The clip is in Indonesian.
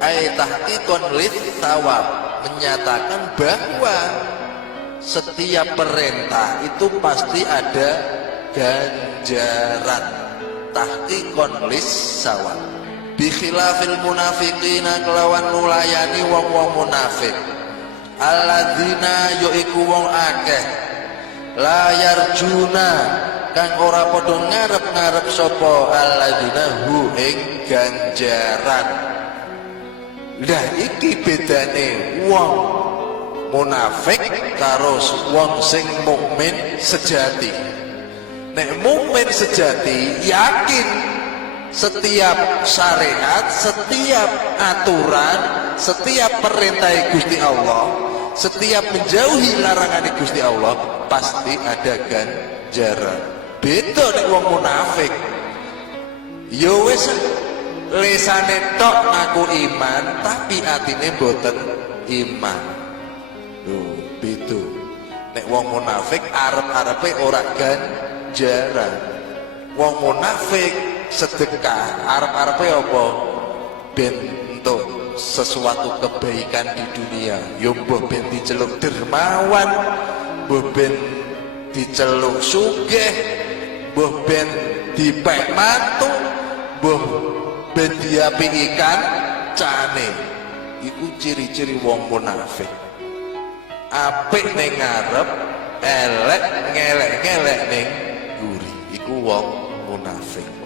ai tahqiqon lit thawab, menyatakan bahwa setiap perintah itu pasti ada ganjaran. Tahqiqon lis thawab bi khilafil munafiqina, kelawan nulayani wong-wong munafik, alladzina yaiku wong akeh la yarjuna kang ora padha ngarep-ngarep sapa alladzina hu ing ganjaran. Lah iki bedane wong munafik karo wong sing mukmin sejati. Nek mukmin sejati yakin setiap syariat, setiap aturan, setiap perintah Gusti Allah, setiap menjauhi larangan Gusti Allah pasti ada ganjaran. Beda nek wong munafik, yo wis lesane tok ngaku iman tapi atine boten iman. Lho, beda. Nek wong munafik arep-arepe ora ganjaran. Wong munafik sedekah arep-arepe apa? Ben entuk sesuatu kebaikan di dunia. Yo mbah ben diceluk dermawan, mbah ben diceluk sugih, mbah ben dipek mantu, mbah ben diapiki kancane. Iku ciri-ciri wong munafik. Apik ning ngarep, elek ngelek-ngelek ning nguri. Iku wong munafik.